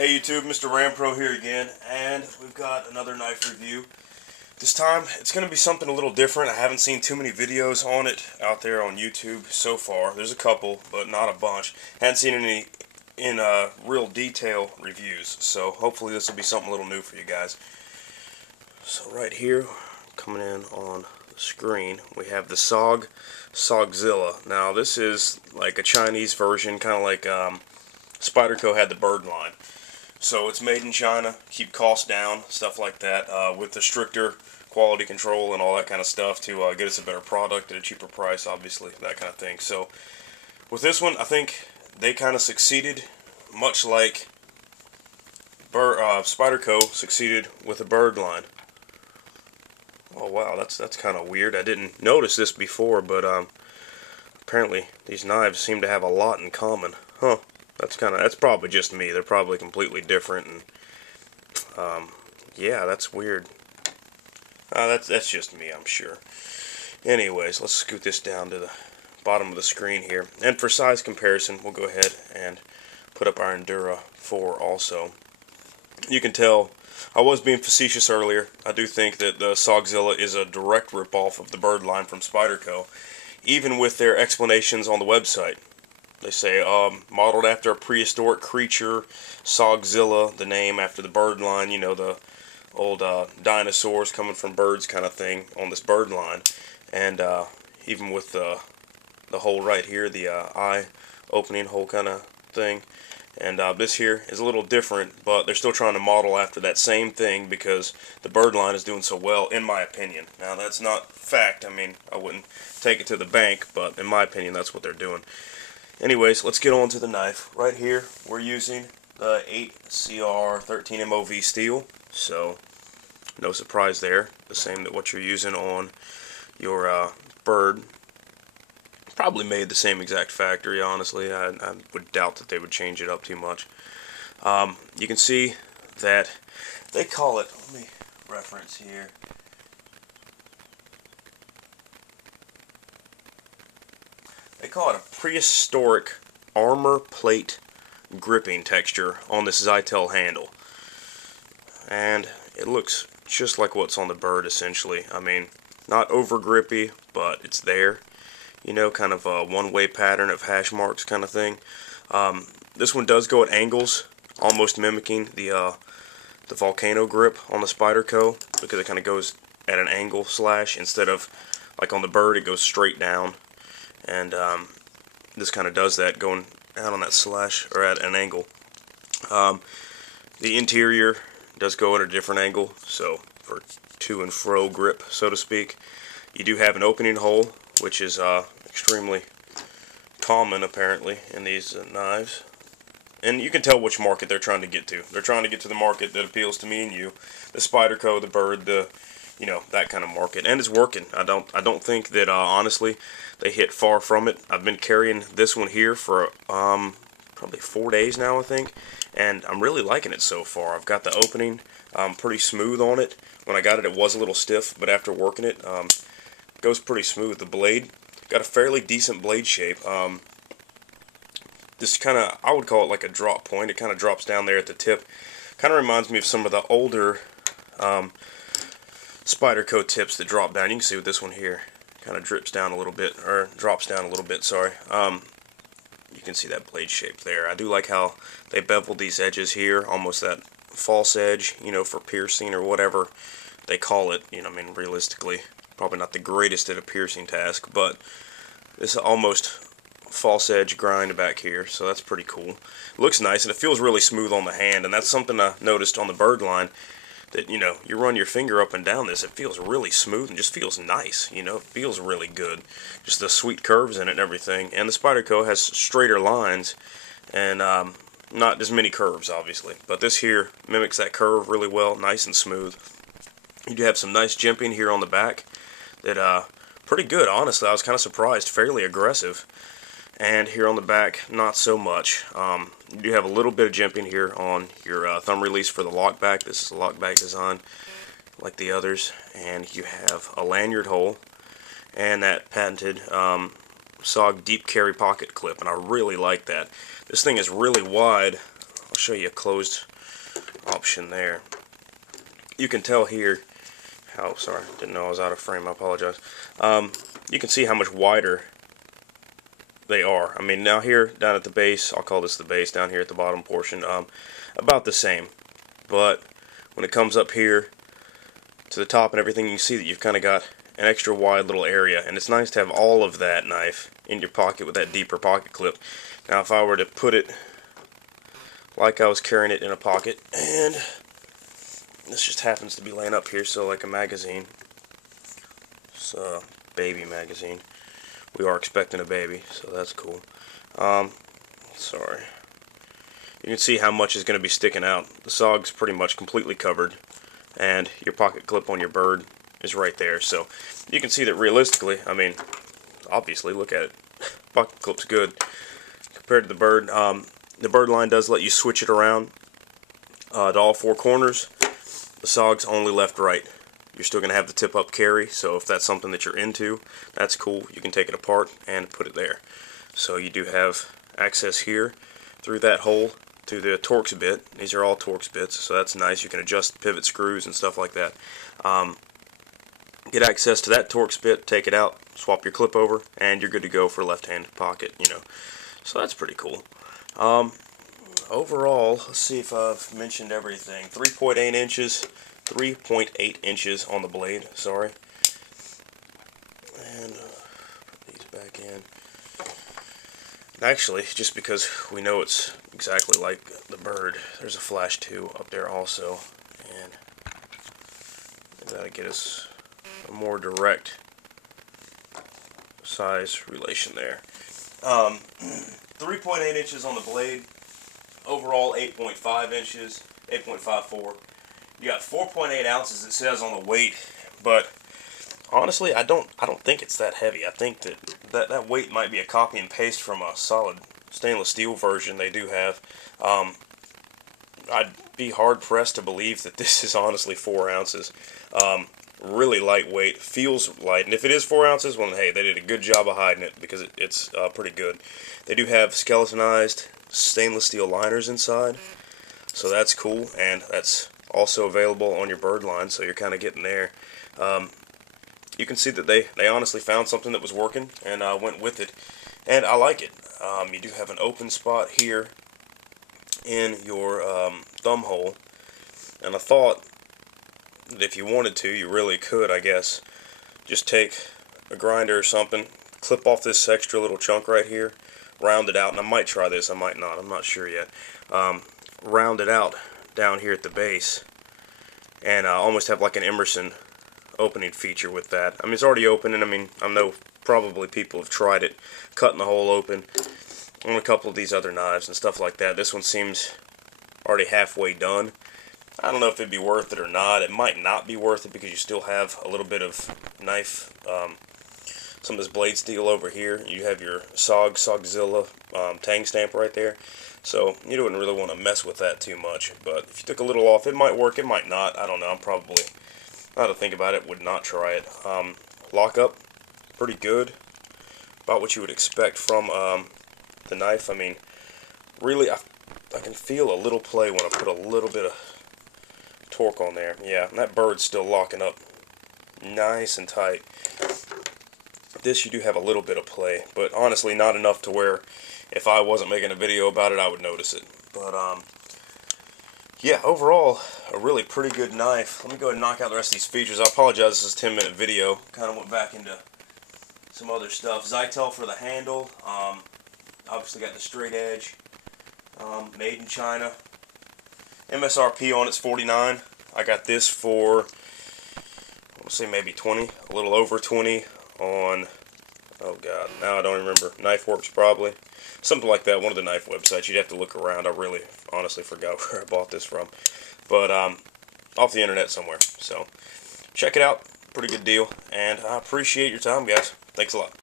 Hey YouTube, MrRampro here again, and we've got another knife review. This time, it's going to be something a little different. I haven't seen too many videos on it out there on YouTube so far. There's a couple, but not a bunch. Haven't seen any in real detail reviews, so hopefully this will be something a little new for you guys. So right here, coming in on the screen, we have the SOG Sogzilla. Now this is like a Chinese version, kind of like Spyderco had the bird line. So it's made in China, keep costs down, stuff like that, with the stricter quality control and all that kind of stuff to get us a better product at a cheaper price, obviously, that kind of thing. So with this one, I think they kind of succeeded, much like Spyderco succeeded with the bird line. Oh wow, that's kind of weird. I didn't notice this before, but apparently these knives seem to have a lot in common. Huh. That's probably just me. They're probably completely different, and yeah, that's weird. That's just me, I'm sure. Anyways, let's scoot this down to the bottom of the screen here. And for size comparison, we'll go ahead and put up our Endura 4 also. You can tell I was being facetious earlier. I do think that the Sogzilla is a direct ripoff of the bird line from Spyderco, even with their explanations on the website. They say, modeled after a prehistoric creature, Sogzilla, the name after the bird line, you know, the old dinosaurs coming from birds kind of thing on this bird line. And even with the hole right here, the eye opening hole kind of thing. And this here is a little different, but they're still trying to model after that same thing because the bird line is doing so well, in my opinion. Now, that's not fact. I mean, I wouldn't take it to the bank, but in my opinion, that's what they're doing. Anyways, let's get on to the knife. Right here, we're using the 8CR 13 MOV steel, so no surprise there. The same that what you're using on your bird. Probably made the same exact factory, honestly. I would doubt that they would change it up too much. You can see that they call it, let me reference here. They call it a prehistoric armor plate gripping texture on this Zytel handle. And it looks just like what's on the bird, essentially. I mean, not over grippy, but it's there. You know, kind of a one-way pattern of hash marks kind of thing. This one does go at angles, almost mimicking the volcano grip on the Spyderco, because it kind of goes at an angle slash instead of, like on the bird, it goes straight down. And this kind of does that, going out on that slash, or at an angle. The interior does go at a different angle, so for to and fro grip, so to speak. You do have an opening hole, which is extremely common, apparently, in these knives. And you can tell which market they're trying to get to. They're trying to get to the market that appeals to me and you. The Spyderco, the bird, you know, that kind of market, and it's working. I don't think that honestly they hit far from it. I've been carrying this one here for probably 4 days now, I think, and I'm really liking it so far. I've got the opening pretty smooth on it. When I got it, it was a little stiff, but after working it, goes pretty smooth. The blade got a fairly decent blade shape. This kind of, I would call it like a drop point. It kind of drops down there at the tip. Kind of reminds me of some of the older Spyderco tips that drop down. You can see with this one here, kind of drips down a little bit, or drops down a little bit, sorry. You can see that blade shape there. I do like how they bevel these edges here, almost that false edge, you know, for piercing or whatever they call it. You know, I mean, realistically, probably not the greatest at a piercing task, but this is almost false edge grind back here, so that's pretty cool. It looks nice, and it feels really smooth on the hand, and that's something I noticed on the bird line. That, you know, you run your finger up and down this, it feels really smooth and just feels nice, you know, it feels really good. Just the sweet curves in it and everything. And the Spyderco has straighter lines and not as many curves, obviously. But this here mimics that curve really well, nice and smooth. You do have some nice jimping here on the back that, pretty good, honestly. I was kind of surprised, fairly aggressive. And here on the back, not so much. You do have a little bit of jimping here on your thumb release for the lockback. This is a lockback design like the others. And you have a lanyard hole and that patented SOG deep carry pocket clip. And I really like that. This thing is really wide. I'll show you a closed option there. You can tell here how, sorry, didn't know I was out of frame, I apologize. You can see how much wider they are. I mean, now here down at the base, I'll call this the base, down here at the bottom portion, about the same. But when it comes up here to the top and everything, you can see that you've kind of got an extra wide little area, and it's nice to have all of that knife in your pocket with that deeper pocket clip. Now if I were to put it like I was carrying it in a pocket, and this just happens to be laying up here, so like a magazine, it's a baby magazine. We are expecting a baby, so that's cool. Sorry. You can see how much is going to be sticking out. The SOG's pretty much completely covered, and your pocket clip on your bird is right there. So you can see that realistically, I mean, obviously, look at it. Pocket clip's good compared to the bird. The bird line does let you switch it around to all four corners. The SOG's only left right. You're still going to have the tip up carry, so if that's something that you're into, that's cool. You can take it apart and put it there. So you do have access here through that hole to the Torx bit. These are all Torx bits, so that's nice. You can adjust the pivot screws and stuff like that. Get access to that Torx bit, take it out, swap your clip over, and you're good to go for left-hand pocket, you know. So that's pretty cool. Overall, let's see if I've mentioned everything. 3.8 inches, 3.8 inches on the blade, sorry. And put these back in. Actually, just because we know it's exactly like the bird, there's a flash 2 up there also, and that'll get us a more direct size relation there. 3.8 inches on the blade, overall 8.5 inches, 8.54. You got 4.8 ounces, it says on the weight, but honestly, I don't think it's that heavy. I think that weight might be a copy and paste from a solid stainless steel version they do have. I'd be hard pressed to believe that this is honestly 4 ounces. Really lightweight, feels light, and if it is 4 ounces, well, hey, they did a good job of hiding it because it's pretty good. They do have skeletonized stainless steel liners inside, so that's cool, and that's also available on your bird line, so you're kind of getting there. You can see that they honestly found something that was working and went with it, and I like it. You do have an open spot here in your thumb hole, and I thought that if you wanted to, you really could, I guess, just take a grinder or something, clip off this extra little chunk right here, round it out, and I might try this, I might not, I'm not sure yet, round it out down here at the base, and almost have like an Emerson opening feature with that. I mean, it's already open, and I mean, I know probably people have tried it, cutting the hole open on a couple of these other knives and stuff like that. This one seems already halfway done. I don't know if it'd be worth it or not. It might not be worth it because you still have a little bit of knife, some of this blade steel over here. You have your SOG Sogzilla tang stamp right there. So you don't really want to mess with that too much. But if you took a little off, it might work, it might not. I don't know. I'm probably, now to think about it, would not try it. Lockup, pretty good. About what you would expect from the knife. I mean, really, I can feel a little play when I put a little bit of torque on there. Yeah, and that bird's still locking up nice and tight. This you do have a little bit of play, but honestly not enough to where if I wasn't making a video about it I would notice it. But yeah, overall a really pretty good knife. Let me go ahead and knock out the rest of these features. I apologize, this is a 10-minute video. Kind of went back into some other stuff. Zytel for the handle. Obviously got the straight edge. Made in China. MSRP on it's $49. I got this for, let's say maybe 20, a little over 20 on, oh god, now I don't remember, KnifeWorks probably, something like that, one of the knife websites. You'd have to look around. I really honestly forgot where I bought this from, but off the internet somewhere. So check it out, pretty good deal, and I appreciate your time, guys. Thanks a lot.